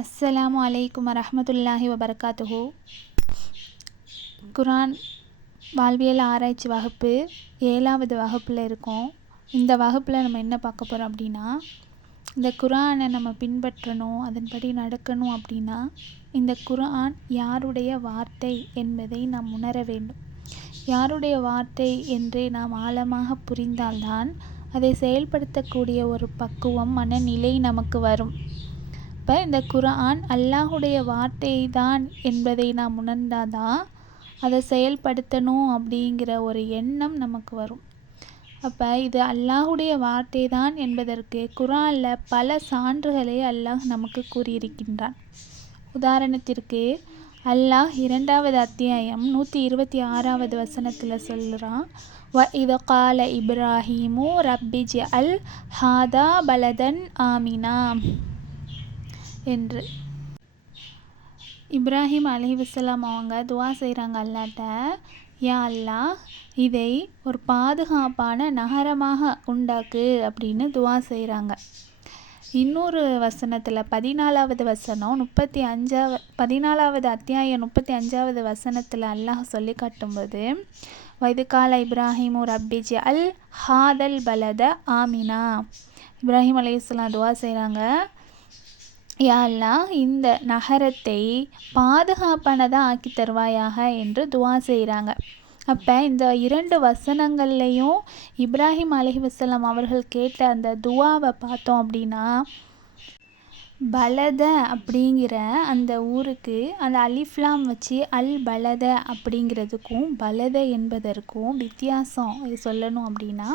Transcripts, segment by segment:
அஸ்ஸலாமு அலைக்கும் வரஹ்மத்துல்லாஹி வபரகாத்துஹு. குர்ஆன் வாழ்வியல் ஆராய்ச்சி வகுப்பு 7வது வகுப்பில் இருக்கோம். இந்த வகுப்பில் நம்ம என்ன பார்க்க போகிறோம் அப்படின்னா, இந்த குர்ஆனை நம்ம பின்பற்றணும், அதன்படி நடக்கணும் அப்படின்னா இந்த குர்ஆன் யாருடைய வார்த்தை என்பதை நாம் உணர வேண்டும். யாருடைய வார்த்தை என்று நாம் ஆழமாக புரிந்தால்தான் அதை செயல்படுத்தக்கூடிய ஒரு பக்குவம், மனநிலை நமக்கு வரும். இப்போ இந்த குர்ஆன் அல்லாஹுடைய வார்த்தை தான் என்பதை நாம் உணர்ந்தாதான் அதை செயல்படுத்தணும் அப்படிங்கிற ஒரு எண்ணம் நமக்கு வரும். அப்போ இது அல்லாஹுடைய வார்த்தை தான் என்பதற்கு குர்ஆனில் பல சான்றுகளை அல்லாஹ் நமக்கு கூறியிருக்கின்றான். உதாரணத்திற்கு அல்லாஹ் 2வது அத்தியாயம் 126வது வசனத்தில் சொல்கிறான், வஇத கால இப்ராஹீமு ரப்பி ஜஅல் ஹாதா பலதன் ஆமினா என்று. இப்ராஹிம் அலைஹிஸ்ஸலாம் அவங்க துவா செய்கிறாங்க அல்லாட்ட, யா அல்லாஹ் இதை ஒரு பாதுகாப்பான நகரமாக உண்டாக்கு அப்படின்னு துவா செய்கிறாங்க. இன்னொரு வசனத்தில் 14வது வசனம் 14வது அத்தியாயம் 35வது வசனத்தில் அல்லாஹ் சொல்லி காட்டும்போது, வைது கால இப்ராஹிமு ரப்பி ஜஅல் ஹாதல் பலத ஆமினா. இப்ராஹிம் அலைஹிஸ்ஸலாம் துவா செய்கிறாங்க, யா அல்லாஹ் இந்த நகரத்தை பாதுகாப்பானதாக ஆக்கி தருவாயாக என்று துவா செய்கிறாங்க. அப்போ இந்த 2 வசனங்கள்லையும் இப்ராஹிம் அலைஹிஸ்ஸலாம் அவர்கள் கேட்ட அந்த துவாவை பார்த்தோம் அப்படின்னா, பலத அப்படிங்கிற அந்த ஊருக்கு அந்த அலிஃப்லாம் வச்சு அல் பலத அப்படிங்கிறதுக்கும் பலத என்பதற்கும் வித்தியாசம் இது சொல்லணும் அப்படின்னா,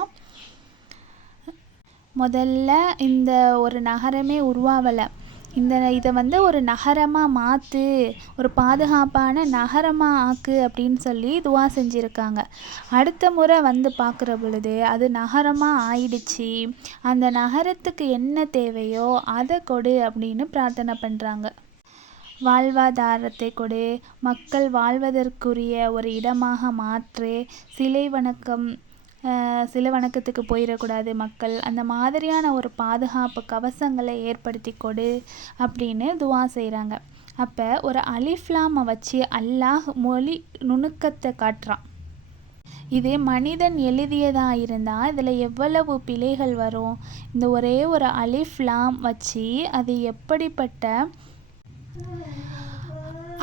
முதல்ல இந்த ஒரு நகரமே உருவாகலை, இதை ஒரு நகரமாக மாற்று, ஒரு பாதுகாப்பான நகரமாக ஆக்கு அப்படின்னு சொல்லி துவா செஞ்சுருக்காங்க. அடுத்த முறை பார்க்குற பொழுது அது நகரமாக ஆயிடுச்சு, அந்த நகரத்துக்கு என்ன தேவையோ அதை கொடு அப்படின்னு பிரார்த்தனை பண்ணுறாங்க. வாழ்வாதாரத்தை கொடு, மக்கள் வாழ்வதற்குரிய ஒரு இடமாக மாற்று, சிலை வணக்கத்துக்கு போயிடக்கூடாது மக்கள், அந்த மாதிரியான ஒரு பாதுகாப்பு கவசங்களை ஏற்படுத்தி கொடு அப்படின்னு துவா செய்கிறாங்க. அப்போ ஒரு அலிஃப்லாமை வச்சு அல்லாஹ் மொழி நுணுக்கத்தை காட்டுறான். இதே மனிதன் எழுதியதாக இருந்தால் இதில் எவ்வளவு பிழைகள் வரும். இந்த ஒரே ஒரு அலிஃப்லாம் வச்சு அது எப்படிப்பட்ட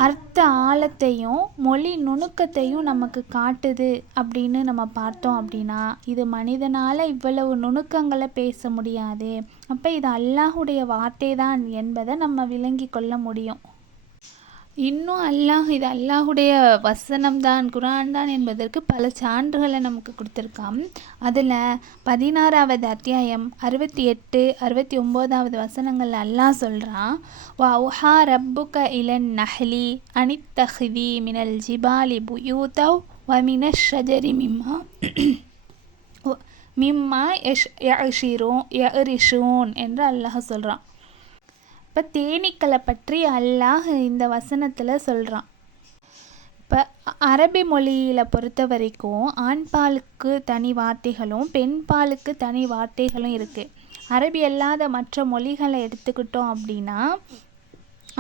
அர்த்த ஆழத்தையும் மொழி நுணுக்கத்தையும் நமக்கு காட்டுது அப்படின்னு நம்ம பார்த்தோம் அப்படின்னா, இது மனிதனால் இவ்வளவு நுணுக்கங்களை பேச முடியாது. அப்போ இது அல்லாஹுடைய வார்த்தை தான் என்பதை நம்ம விளங்கி கொள்ள முடியும். இன்னும் இது அல்லாஹுடைய வசனம்தான், குர்ஆன் தான் என்பதற்கு பல சான்றுகளை நமக்கு கொடுத்துருக்கான். அதில் 16வது அத்தியாயம் 68, 69வது வசனங்கள் அல்லாஹ் சொல்கிறான், வஅவ்ஹா ரப்புக இலன் நஹ்லி அனித்தஹிதி மினல் ஜிபாலி புயூதவ் வமினஷ் ஷஜரி மிம்மா யரிஷூன் என்று அல்லாஹ் சொல்கிறான். இப்போ தேனீக்களை பற்றி அல்லாஹ் இந்த வசனத்தில் சொல்கிறான். இப்போ அரபி மொழியில் பொறுத்த வரைக்கும் ஆண்பாலுக்கு தனி வார்த்தைகளும் பெண்பாலுக்கு தனி வார்த்தைகளும் இருக்குது. அரபி அல்லாத மற்ற மொழிகளை எடுத்துக்கிட்டோம் அப்படின்னா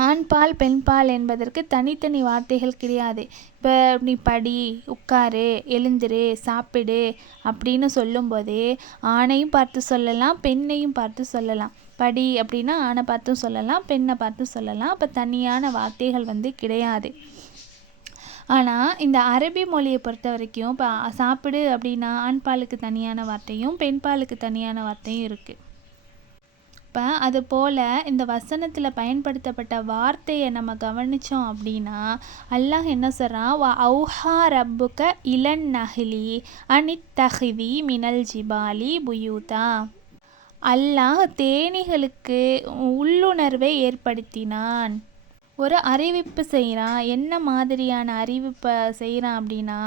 ஆண்பால் பெண்பால் என்பதற்கு தனித்தனி வார்த்தைகள் கிடையாது. இப்போ நீ படி, உட்காரு, எழுந்திரு, சாப்பிடு அப்படின்னு சொல்லும்போதே ஆணையும் பார்த்து சொல்லலாம், பெண்ணையும் பார்த்து சொல்லலாம். படி அப்படின்னா ஆணை பார்த்தும் சொல்லலாம், பெண்ணை பார்த்து சொல்லலாம். அப்போ தனியான வார்த்தைகள் கிடையாது. ஆனால் இந்த அரபி மொழியை பொறுத்த வரைக்கும் இப்போ சாப்பிடு அப்படின்னா ஆண்பாலுக்கு தனியான வார்த்தையும் பெண்பாலுக்கு தனியான வார்த்தையும் இருக்குது. இப்போ அதுபோல் இந்த வசனத்தில் பயன்படுத்தப்பட்ட வார்த்தையை நம்ம கவனித்தோம் அப்படின்னா அல்லாஹ் என்ன சொல்கிறான், வஅவ்ஹா ரப்புக இலன் நஹ்லி அனித்தஹிதி மினல் ஜிபாலி புயூதா. அல்லாஹ் தேனீகளுக்கு உள்ளுணர்வை ஏற்படுத்தினான். ஒரு அறிவிப்பு செய்கிறான். என்ன மாதிரியான அறிவிப்பை செய்கிறான் அப்படின்னா,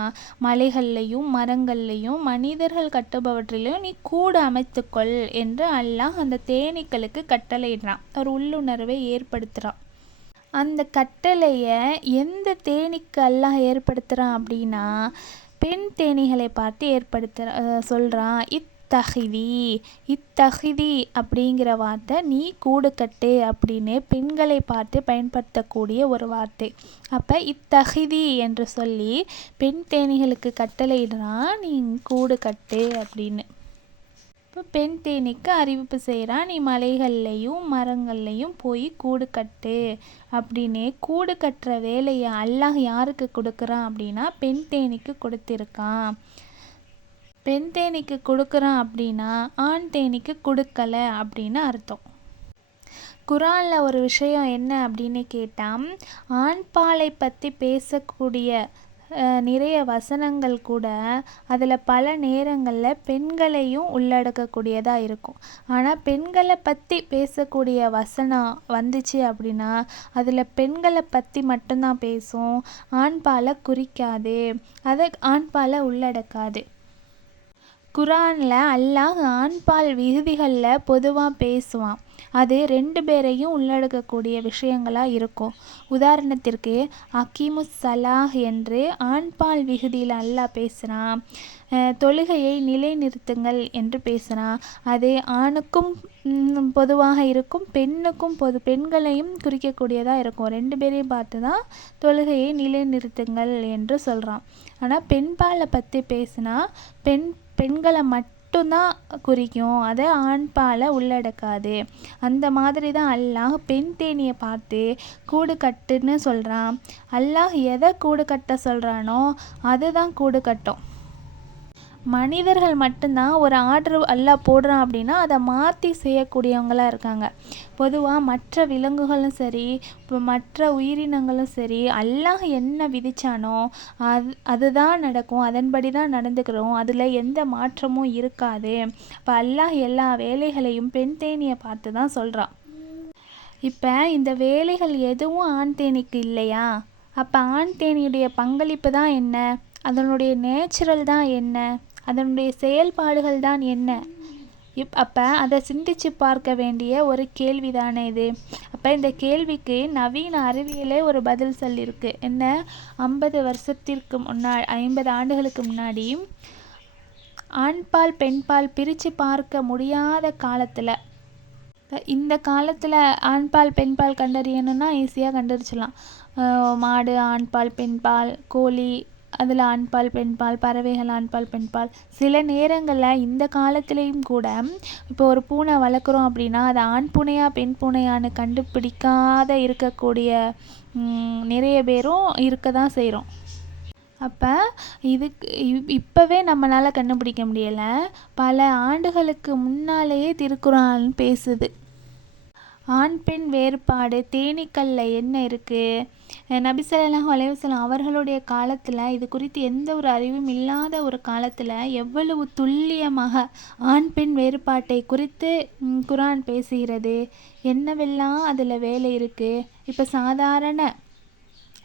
மலைகள்லையும் மரங்கள்லையும் மனிதர்கள் கட்டுபவற்றிலையும் நீ கூடு அமைத்துக்கொள் என்று அல்லாஹ் அந்த தேனீக்களுக்கு கட்டளையிடுறான். ஒரு உள்ளுணர்வை ஏற்படுத்துகிறான். அந்த கட்டளையை எந்த தேனீக்கு அல்லாஹ் ஏற்படுத்துகிறான் அப்படின்னா பெண் தேனீகளை பார்த்து சொல்கிறான், இத்தகிதி. இத்தகிதி அப்படிங்கிற வார்த்தை நீ கூடு கட்டு அப்படின்னு பெண்களை பார்த்து பயன்படுத்தக்கூடிய ஒரு வார்த்தை. அப்போ இத்தகிதி என்று சொல்லி பெண் தேனிகளுக்கு கட்டளையிடுறான், நீ கூடு கட்டு அப்படின்னு. இப்போ பெண் தேனிக்கு அறிவிப்பு செய்கிறான், நீ மலைகள்லையும் மரங்கள்லையும் போய் கூடு கட்டு அப்படின்னே. கூடு கட்டுற வேலையை அல்லாஹ் யாருக்கு கொடுக்குறான் அப்படின்னா பெண் தேனிக்கு கொடுத்துருக்கான். பெண் தேனிக்கு கொடுக்குறான் அப்படின்னா ஆண் தேனிக்கு கொடுக்கலை அப்படின்னு அர்த்தம். குரானில் ஒரு விஷயம் என்ன அப்படின்னு கேட்டால், ஆண்பாலை பற்றி பேசக்கூடிய நிறைய வசனங்கள் கூட அதில் பல நேரங்களில் பெண்களையும் உள்ளடக்கக்கூடியதாக இருக்கும். ஆனால் பெண்களை பற்றி பேசக்கூடிய வசனம் வந்துச்சு அப்படின்னா அதில் பெண்களை பற்றி மட்டும்தான் பேசும், ஆண்பாலை குறிக்காது, அதை ஆண்பாலை உள்ளடக்காது. குரானில் அல்லாஹ் ஆண்பால் விகுதிகளில் பொதுவாக பேசுவான், அது 2 பேரையும் உள்ளடக்கக்கூடிய விஷயங்களாக இருக்கும். உதாரணத்திற்கு அகீமுஸ் ஸலாஹ் என்று ஆண்பால் விகுதியில் அல்லாஹ் பேசுகிறான், தொழுகையை நிலைநிறுத்துங்கள் என்று பேசுகிறான். அது ஆணுக்கும் பொதுவாக இருக்கும், பெண்ணுக்கும் பெண்களையும் குறிக்கக்கூடியதாக இருக்கும். 2 பேரையும் பார்த்து தான் தொழுகையை நிலைநிறுத்துங்கள் என்று சொல்கிறான். ஆனால் பெண்பாலை பற்றி பேசுனா பெண்களை மட்டும்தான் குறிக்கும், அதை ஆண்பாலை உள்ளடக்காது. அந்த மாதிரி தான் அல்லாஹ் பெண் தேனியை பார்த்து கூடு கட்டுன்னு சொல்கிறான். அல்லாஹ் எதை கூடு கட்ட சொல்கிறானோ அதுதான் கூடு கட்டும். மனிதர்கள் மட்டும்தான் ஒரு ஆர்டர் அல்லாஹ் போடுறான் அப்படின்னா அதை மாற்றி செய்யக்கூடியவங்களாக இருக்காங்க. பொதுவாக மற்ற விலங்குகளும் சரி, இப்போ மற்ற உயிரினங்களும் சரி, அல்லாஹ் என்ன விதிச்சானோ அதுதான் நடக்கும், அதன்படி தான் நடந்துக்கிறோம், அதில் எந்த மாற்றமும் இருக்காது. இப்போ அல்லாஹ் எல்லா வேலைகளையும் பெண் தேனியை பார்த்து தான் சொல்கிறான். இப்போ இந்த வேலைகள் எதுவும் ஆண் தேனிக்கு இல்லையா? அப்போ ஆண் தேனியுடைய பங்களிப்பு தான் என்ன, அதனுடைய நேச்சுரல் தான் என்ன, அதனுடைய செயல்பாடுகள் தான் என்ன? அப்போ அதை சிந்திச்சு பார்க்க வேண்டிய ஒரு கேள்வி தானே இது. அப்போ இந்த கேள்விக்கு நவீன அறிவியலே ஒரு பதில் சொல்லியிருக்கு. என்ன, 50 வருஷத்திற்கு முன்னாடி, 50 ஆண்டுகளுக்கு முன்னாடி ஆண்பால் பெண்பால் பிரித்து பார்க்க முடியாத காலத்தில், இந்த காலத்தில் ஆண்பால் பெண்பால் கண்டறியணும்னா ஈஸியாக கண்டறிச்சிடலாம். மாடு ஆண்பால் பெண்பால், கோழி அதில் ஆண்பால் பெண்பால், பறவைகள் ஆண்பால் பெண்பால். சில நேரங்களில் இந்த காலத்துலேயும் கூட இப்போ ஒரு பூனை வளர்க்குறோம் அப்படின்னா அது ஆண் பூனையா பெண் பூனையான்னு கண்டுபிடிக்காத இருக்கக்கூடிய நிறைய பேரும் இருக்க தான் செய்கிறோம். அப்போ இதுக்கு இப்போவே நம்மளால் கண்டுபிடிக்க முடியலை, பல ஆண்டுகளுக்கு முன்னாலேயே திருக்குரான் பேசுது. ஆண் பெண் வேறுபாடு தேனீக்களில் என்ன இருக்குது? நபி ஸல்லல்லாஹு அலைஹி வஸல்லம் அவர்களுடைய காலத்தில் இது குறித்து எந்த ஒரு அறிவும் இல்லாத ஒரு காலத்தில் எவ்வளவு துல்லியமாக ஆண் பெண் வேறுபாட்டை குறித்து குரான் பேசுகிறது, என்னவெல்லாம் அதில் வேலை இருக்குது. இப்போ சாதாரண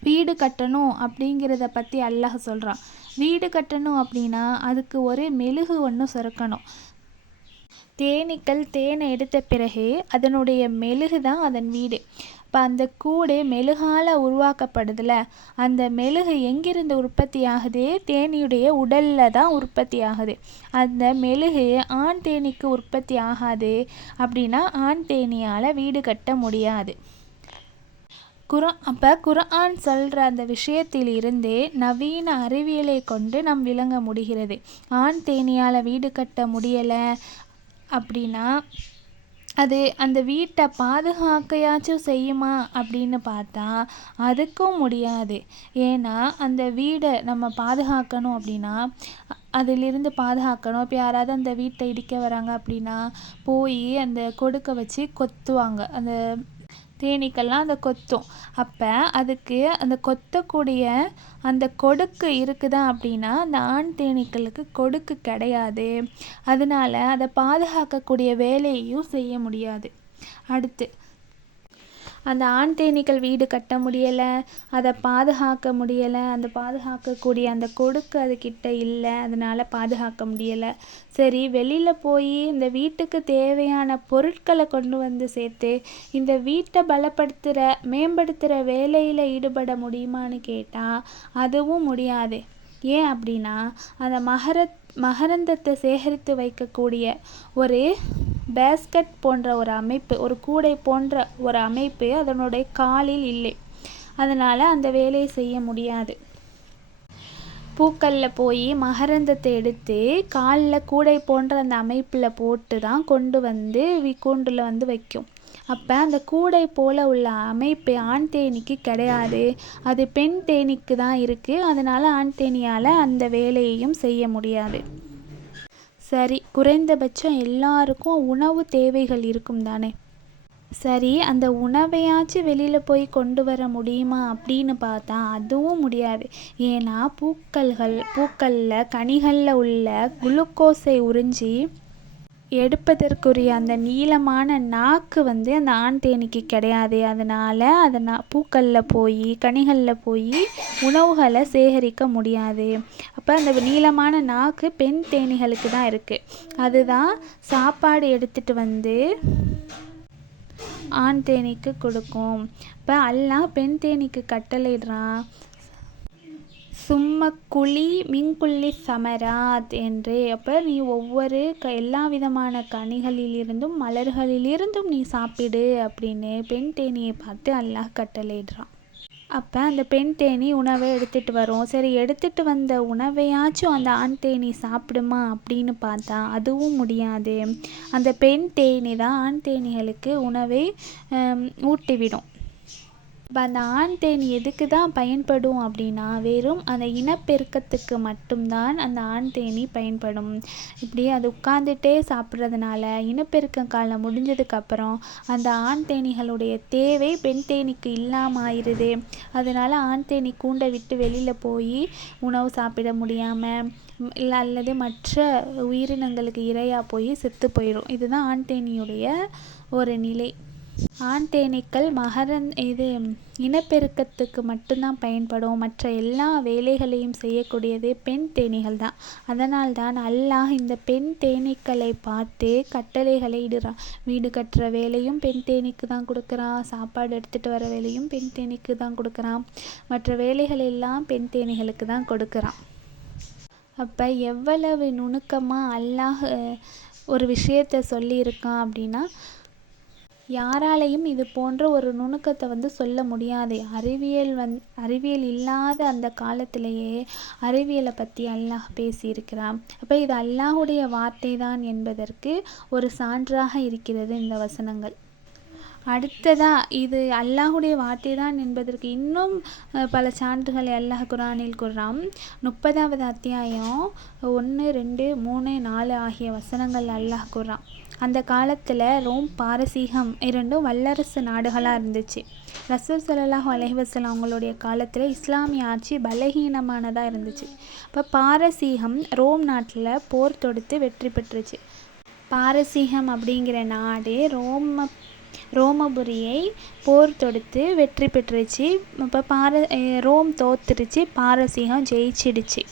வீடு கட்டணும் அப்படிங்கிறத பற்றி அல்லாஹ் சொல்கிறான். வீடு கட்டணும் அப்படின்னா அதுக்கு ஒரு மெழுகு ஒன்று சுரக்கணும். தேனீக்கள் தேனை எடுத்த பிறகு அதனுடைய மெழுகு தான் அதன் வீடு. இப்போ அந்த கூடு மெழுகால் உருவாக்கப்படுதுல, அந்த மெழுகு எங்கிருந்து உற்பத்தி ஆகுது? தேனியுடைய உடலில் தான் உற்பத்தி ஆகுது. அந்த மெழுகு ஆண் தேனிக்கு உற்பத்தி ஆகாது அப்படின்னா ஆண் தேனியால் வீடு கட்ட முடியாது. அப்போ குர்ஆன் சொல்கிற அந்த விஷயத்திலிருந்து நவீன அறிவியலை கொண்டு நாம் விளங்க முடிகிறது. ஆண் தேனியால் வீடு கட்ட முடியலை அப்படின்னா அது அந்த வீட்டை பாதுகாக்கையாச்சும் செய்யுமா அப்படின்னு பார்த்தா அதுக்கும் முடியாது. ஏன்னா அந்த வீடை நம்ம பாதுகாக்கணும் அப்படின்னா, அதிலிருந்து பாதுகாக்கணும். இப்போ யாராவது அந்த வீட்டை இடிக்க வராங்க அப்படின்னா போய் அந்த கொடுக்க வச்சு கொத்துவாங்க, அந்த தேனீக்கள்லாம் அந்த கொத்தும். அப்போ அதுக்கு அந்த கொத்தக்கூடிய அந்த கொடுக்கு இருக்குதா அப்படின்னா அந்த ஆண் தேனீக்களுக்கு கொடுக்கு கிடையாது. அதனால அதை பாதுகாக்கக்கூடிய வேலையையும் செய்ய முடியாது. அடுத்து அந்த ஆண் தேனீக்கள் வீடு கட்ட முடியலை, அதை பாதுகாக்க முடியலை, அந்த பாதுகாக்கக்கூடிய அந்த கொடுக்கு அதுக்கிட்ட இல்லை, அதனால் பாதுகாக்க முடியலை. சரி, வெளியில் போய் இந்த வீட்டுக்கு தேவையான பொருட்களை கொண்டு வந்து சேர்த்து இந்த வீட்டை மேம்படுத்துகிற வேலையில் ஈடுபட முடியுமான்னு கேட்டால் அதுவும் முடியாது. ஏன் அப்படின்னா அந்த மகரந்தத்தை சேகரித்து வைக்கக்கூடிய ஒரு பேஸ்கட் போன்ற ஒரு அமைப்பு, ஒரு கூடை போன்ற ஒரு அமைப்பு அதனுடைய காலில் இல்லை. அதனால் அந்த வேலையை செய்ய முடியாது. பூக்களில் போய் மகரந்தத்தை எடுத்து காலில் கூடை போன்ற அந்த அமைப்பில் போட்டு தான் கொண்டு வந்து கூண்டில் வந்து வைக்கும். அப்போ அந்த கூடை போல் உள்ள அமைப்பு ஆண் தேனீக்கு கிடையாது, அது பெண் தேனீக்கு தான் இருக்குது. அதனால் ஆண் தேனியால் அந்த வேலையையும் செய்ய முடியாது. சரி, குறைந்தபட்சம் எல்லாருக்கும் உணவு தேவைகள் இருக்கும் தானே. சரி, அந்த உணவையாச்சும் வெளியில் போய் கொண்டு வர முடியுமா அப்படின்னு பார்த்தா அதுவும் முடியாது. ஏன்னா பூக்களில் கனிகளில் உள்ள குளுக்கோஸை உறிஞ்சி எடுப்பதற்குரிய அந்த நீளமான நாக்கு வந்து அந்த ஆண் தேனீக்கு கிடையாது. அதனால் அதை பூக்களில் போய் கனிகளில் போய் உணவுகளை சேகரிக்க முடியாது. அப்போ அந்த நீளமான நாக்கு பெண் தேனீகளுக்கு தான் இருக்குது. அதுதான் சாப்பாடு எடுத்துகிட்டு வந்து ஆண் தேனீக்கு கொடுக்கும். இப்போ அல்லாஹ் பெண் தேனீக்கு கட்டளையிடுறான், சும்மக்குழி மின்குள்ளி சமராத் என்று. அப்போ நீ ஒவ்வொரு எல்லா விதமான கனிகளிலிருந்தும் மலர்களிலிருந்தும் நீ சாப்பிடு அப்படின்னு பெண் தேனியை பார்த்து அல்லாஹ் கட்டளையிடுறான். அப்போ அந்த பெண் தேனி உணவை எடுத்துகிட்டு வரும். சரி, எடுத்துகிட்டு வந்த உணவையாச்சும் அந்த ஆண் தேனி சாப்பிடுமா அப்படின்னு பார்த்தா அதுவும் முடியாது. அந்த பெண் தேனி தான் ஆண் தேனிகளுக்கு உணவை ஊட்டிவிடும். இப்போ அந்த ஆண் தேனி எதுக்கு தான் பயன்படும் அப்படின்னா, வெறும் அந்த இனப்பெருக்கத்துக்கு மட்டும்தான் அந்த ஆண் தேனி பயன்படும். இப்படி அது உட்காந்துட்டே சாப்பிட்றதுனால இனப்பெருக்க காலம் முடிஞ்சதுக்கப்புறம் அந்த ஆண் தேனிகளுடைய தேவை பெண் தேனிக்கு இல்லாமல் ஆயிடுது. அதனால் ஆண் தேனி கூண்டை விட்டு வெளியில் போய் உணவு சாப்பிட முடியாமல் இல்லை அல்லது மற்ற உயிரினங்களுக்கு இரையாக போய் செத்து போயிடும். இதுதான் ஆண் தேனியுடைய ஒரு நிலை. ஆண் தேனீக்கள் இனப்பெருக்கத்துக்கு மட்டும்தான் பயன்படும். மற்ற எல்லா வேலைகளையும் செய்யக்கூடியது பெண் தேனீகள் தான். அதனால் தான் அல்லாஹ் இந்த பெண் தேனீக்களை பார்த்து கட்டளைகளை இடுறான். வீடு கட்டுற வேலையும் பெண் தேனீக்கு தான் கொடுக்குறான், சாப்பாடு எடுத்துகிட்டு வர வேலையும் பெண் தேனீக்கு தான் கொடுக்குறான், மற்ற வேலைகள் எல்லாம் பெண் தேனீகளுக்கு தான் கொடுக்குறான். அப்போ எவ்வளவு நுணுக்கமாக அல்லாஹ் ஒரு விஷயத்தை சொல்லியிருக்கான் அப்படின்னா, யாராலையும் இது போன்ற ஒரு நுணுக்கத்தை வந்து சொல்ல முடியாது. அறிவியல் இல்லாத அந்த காலத்திலேயே அறிவியலை பற்றி அல்லாஹ் பேசியிருக்கிறான். அப்போ இது அல்லாஹுடைய வார்த்தை தான் என்பதற்கு ஒரு சான்றாக இருக்கிறது இந்த வசனங்கள். அடுத்ததாக இது அல்லாஹுடைய வார்த்தை தான் என்பதற்கு இன்னும் பல சான்றுகளை அல்லாஹ் குர்ஆனில் கூறுறான். 30வது அத்தியாயம் 1, 2, 3, 4 ஆகிய வசனங்கள் அல்லாஹ் கூறுறான். அந்த காலத்தில் ரோம் பாரசீகம் இரண்டும் வல்லரசு நாடுகளாக இருந்துச்சு. ரசூல் ஸல்லல்லாஹு அலைஹி வஸல்லம் அவங்களுடைய காலத்தில் இஸ்லாமிய ஆட்சி பலகீனமானதாக இருந்துச்சு. இப்போ பாரசீகம் ரோம் நாட்டில் போர் தொடுத்து வெற்றி பெற்றுச்சு. பாரசீகம் அப்படிங்கிற நாடு ரோமபுரியை போர் தொடுத்து வெற்றி பெற்றுச்சு. இப்போ ரோம் தோத்துருச்சு, பாரசீகம் ஜெயிச்சிடுச்சு.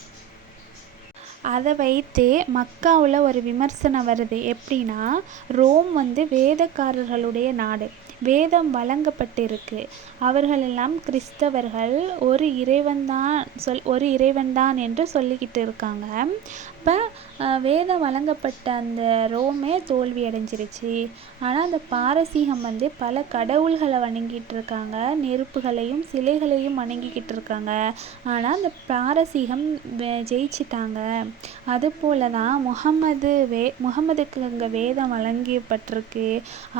அதை வைத்து மக்காவில் ஒரு விமர்சனம் வருது. எப்படின்னா, ரோம் வந்து வேதக்காரர்களுடைய நாடு, வேதம் வழங்கப்பட்டிருக்கு. அவர்களெல்லாம் கிறிஸ்தவர்கள், ஒரு இறைவன்தான் என்று சொல்லிக்கிட்டு இருக்காங்க. இப்போ வேதம் வழங்கப்பட்ட அந்த ரோமே தோல்வி அடைஞ்சிருச்சு. ஆனால் அந்த பாரசீகம் வந்து பல கடவுள்களை வணங்கிட்டு இருக்காங்க, நெருப்புகளையும் சிலைகளையும் வணங்கிக்கிட்டு இருக்காங்க. ஆனால் அந்த பாரசீகம் ஜெயிச்சிட்டாங்க. அதுபோல தான் முகமதுக்கு அங்கே வேதம் வழங்கப்பட்டிருக்கு,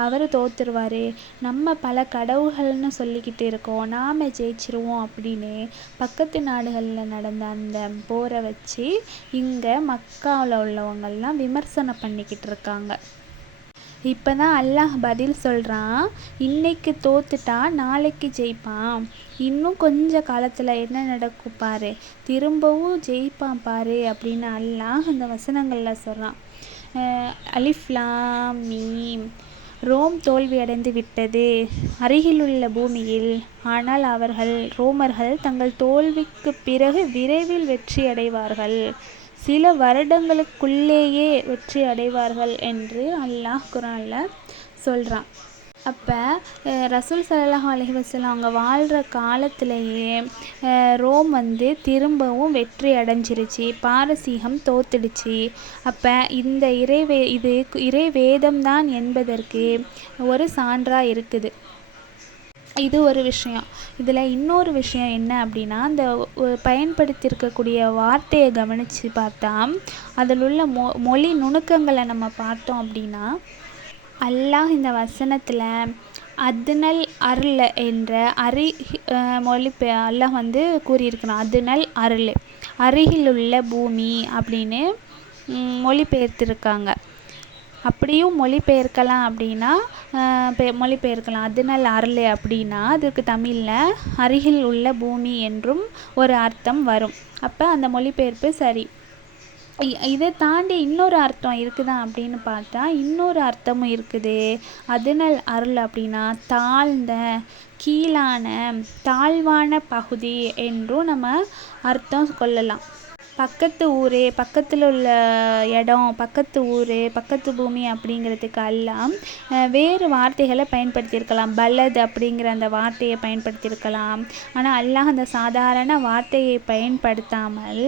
அவர் தோத்துருவார், நம்ம பல கடவுள்கள்னு சொல்லிக்கிட்டு இருக்கோம், நாம் ஜெயிச்சிருவோம் அப்படின்னு பக்கத்து நாடுகளில் நடந்த அந்த போரை வச்சு இங்கே மக்காவில் உள்ளவங்கள்லாம் விமர்சனம் பண்ணிக்கிட்டு இருக்காங்க. இப்போ தான் அல்லாஹ் பதில் சொல்கிறான், இன்னைக்கு தோத்துட்டா நாளைக்கு ஜெயிப்பான், இன்னும் கொஞ்ச காலத்தில் என்ன நடக்கும் பாரு, திரும்பவும் ஜெயிப்பான் பாரு அப்படின்னு அல்லாஹ் அந்த வசனங்களில் சொல்கிறான். அலிஃப் லாம் மீம். ரோம் தோல்வியடைந்து விட்டது அருகிலுள்ள பூமியில். ஆனால் ரோமர்கள் தங்கள் தோல்விக்கு பிறகு விரைவில் வெற்றி அடைவார்கள், சில வருடங்களுக்குள்ளேயே வெற்றி அடைவார்கள் என்று அல்லாஹ் குர்ஆனில் சொல்கிறான். அப்போ ரசூல் ஸல்லல்லாஹு அலைஹி வஸல்லம் அவங்க வாழ்கிற காலத்திலேயே ரோம் வந்து திரும்பவும் வெற்றி அடைஞ்சிருச்சு, பாரசீகம் தோத்துடுச்சு. அப்போ இந்த இது இறை வேதம்தான் என்பதற்கு ஒரு சான்றாக இருக்குது. இது ஒரு விஷயம். இதில் இன்னொரு விஷயம் என்ன அப்படின்னா, அந்த பயன்படுத்தியிருக்கக்கூடிய வார்த்தையை கவனித்து பார்த்தா அதில் உள்ள மொழி நுணுக்கங்களை நம்ம பார்த்தோம் அப்படின்னா, அல்லாஹ் இந்த வசனத்தில் அதுனல் அருள் என்ற அல்லாஹ் வந்து கூறியிருக்கிறான். அதுனல் அருள், அருகில் உள்ள பூமி அப்படின்னு மொழிபெயர்த்திருக்காங்க. அப்படியும் மொழிபெயர்க்கலாம் அப்படின்னா மொழிபெயர்க்கலாம். அதுனல் அருள் அப்படின்னா அதுக்கு தமிழில் அருகில் உள்ள பூமி என்றும் ஒரு அர்த்தம் வரும். அப்போ அந்த மொழிபெயர்ப்பு சரி. இதை தாண்டி இன்னொரு அர்த்தம் இருக்குதா அப்படின்னு பார்த்தா இன்னொரு அர்த்தமும் இருக்குது. அதுனல் அருள் அப்படின்னா தாழ்ந்த, கீழான, தாழ்வான பகுதி என்றும் நம்ம அர்த்தம் கொள்ளலாம். பக்கத்து ஊர், பக்கத்தில் உள்ள இடம், பக்கத்து ஊர், பக்கத்து பூமி அப்படிங்கிறதுக்கு எல்லாம் வேறு வார்த்தைகளை பயன்படுத்தியிருக்கலாம். பலத் அப்படிங்கிற அந்த வார்த்தையை பயன்படுத்தியிருக்கலாம். ஆனால் அல்லாஹ் அந்த சாதாரண வார்த்தையை பயன்படுத்தாமல்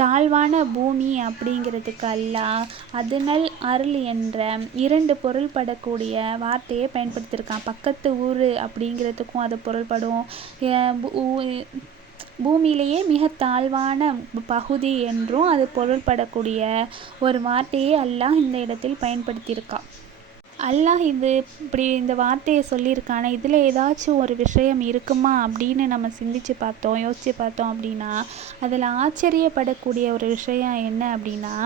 தாழ்வான பூமி அப்படிங்கிறதுக்கு அல்லாஹ் அதுனல் அருள் என்ற 2 பொருள்படக்கூடிய வார்த்தையை பயன்படுத்தியிருக்கான். பக்கத்து ஊர் அப்படிங்கிறதுக்கும் அது பொருள்படும். பூமியிலேயே மிக தாழ்வான பகுதி என்றும் அது பொருள்படக்கூடிய ஒரு வார்த்தையை அல்லாஹ் இந்த இடத்தில் பயன்படுத்தியிருக்கான். அல்லாஹ் இப்படி இந்த வார்த்தையை சொல்லியிருக்கான இதில் ஏதாச்சும் ஒரு விஷயம் இருக்குமா அப்படின்னு நம்ம யோசித்து பார்த்தோம் அப்படின்னா அதில் ஆச்சரியப்படக்கூடிய ஒரு விஷயம் என்ன அப்படின்னா,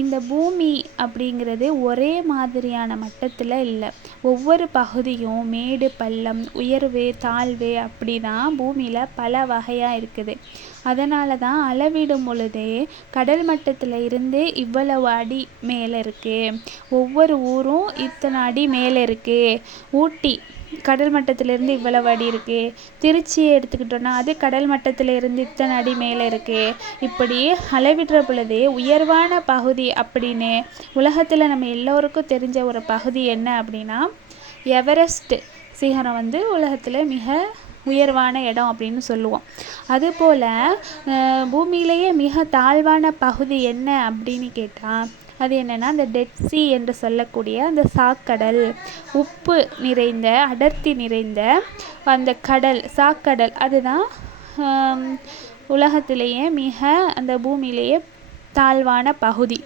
இந்த பூமி அப்படிங்கிறது ஒரே மாதிரியான மட்டத்தில் இல்லை. ஒவ்வொரு பகுதியும் மேடு, பள்ளம், உயர்வு, தாழ்வு அப்படி தான் பூமியில் பல வகையாக இருக்குது. அதனால தான் அளவிடும் பொழுதே கடல் மட்டத்தில் இருந்து இவ்வளவு அடி மேலே இருக்குது, ஒவ்வொரு ஊரும் இத்தனை அடி மேலே இருக்குது. ஊட்டி கடல் மட்டத்திலேருந்து இவ்வளவு அடி இருக்குது. திருச்சியை எடுத்துக்கிட்டோன்னா அது கடல் மட்டத்திலேருந்து இத்தனை அடி மேலே இருக்குது. இப்படி அளவிடுற பொழுதே உயர்வான பகுதி அப்படின்னு உலகத்தில் நம்ம எல்லோருக்கும் தெரிஞ்ச ஒரு பகுதி என்ன அப்படின்னா எவரெஸ்ட் சிகரம் வந்து உலகத்தில் மிக உயர்வான இடம் அப்படின்னு சொல்லுவோம். அதுபோல் பூமியிலேயே மிக தாழ்வான பகுதி என்ன அப்படின்னு கேட்டால் அது என்னென்னா அந்த டெட் சீ என்று சொல்லக்கூடிய அந்த சாக்கடல், உப்பு நிறைந்த, அடர்த்தி நிறைந்த அந்த கடல், சாக்கடல், அதுதான் உலகத்திலேயே மிக அந்த பூமியிலேயே தாழ்வான பகுதி.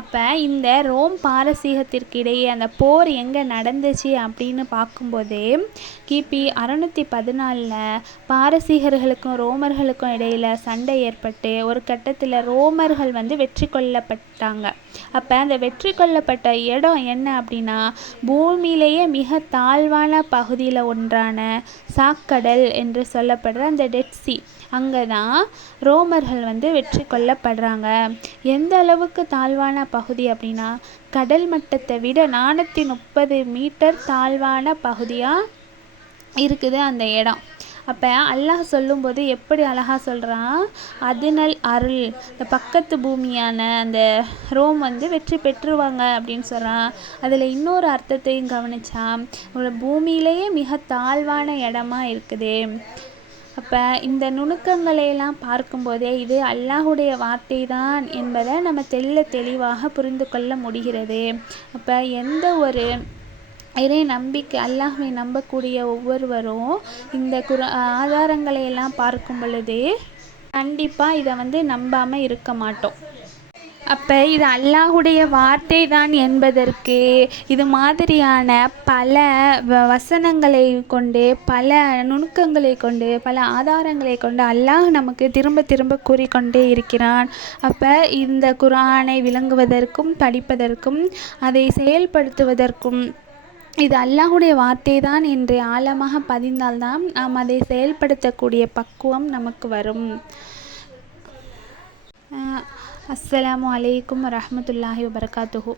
அப்போ இந்த ரோம் பாரசீகத்திற்கு இடையே அந்த போர் எங்கே நடந்துச்சு அப்படின்னு பார்க்கும்போதே கிபி 614 பாரசீகர்களுக்கும் ரோமர்களுக்கும் இடையில் சண்டை ஏற்பட்டு ஒரு கட்டத்தில் ரோமர்கள் வந்து வெற்றி கொள்ளப்பட்டாங்க. அப்போ அந்த வெற்றி கொள்ளப்பட்ட இடம் என்ன அப்படின்னா பூமியிலேயே மிக தாழ்வான பகுதியில் ஒன்றான சாக்கடல் என்று சொல்லப்படுற அந்த டெட் சீ, அங்கே தான் ரோமர்கள் வந்து வெற்றி கொள்ளப்படுறாங்க. எந்த அளவுக்கு தாழ்வான பகுதி அப்படின்னா கடல் மட்டத்தை விட 430 மீட்டர் தாழ்வான பகுதியாக இருக்குது அந்த இடம். அப்போ அல்லாஹ் சொல்லும்போது எப்படி அழகாக சொல்கிறான், அதுனல் அருள், இந்த பக்கத்து பூமியான அந்த ரோம் வந்து வெற்றி பெற்றுவாங்க அப்படின்னு சொல்கிறான். அதில் இன்னொரு அர்த்தத்தையும் கவனிச்சா ஒரு பூமியிலேயே மிக தாழ்வான இடமா இருக்குது. அப்போ இந்த நுணுக்கங்களையெல்லாம் பார்க்கும்போதே இது அல்லாஹுடைய வார்த்தை தான் என்பதை நம்ம தெளிவாக புரிந்து கொள்ள முடிகிறது. அப்போ எந்த ஒரு இறை நம்பிக்கை, அல்லாஹ்வை நம்பக்கூடிய ஒவ்வொருவரும் இந்த ஆதாரங்களையெல்லாம் பார்க்கும் பொழுது கண்டிப்பாக இதை வந்து நம்பாமல் இருக்க மாட்டோம். அப்போ இது அல்லாஹுடைய வார்த்தை தான் என்பதற்கு இது மாதிரியான பல வசனங்களை கொண்டு, பல நுணுக்கங்களை கொண்டு, பல ஆதாரங்களை கொண்டு அல்லாஹ் நமக்கு திரும்ப திரும்ப கூறிக்கொண்டே இருக்கிறான். அப்போ இந்த குர்ஆனை விளங்குவதற்கும் படிப்பதற்கும் அதை செயல்படுத்துவதற்கும் இது அல்லாஹுடைய வார்த்தை தான் என்று ஆழமாக பதிந்தால்தான் நாம் அதை செயல்படுத்தக்கூடிய பக்குவம் நமக்கு வரும். அஸ்ஸலாமு அலைக்கும் வரஹ்மத்துல்லாஹி வபரகாத்துஹு.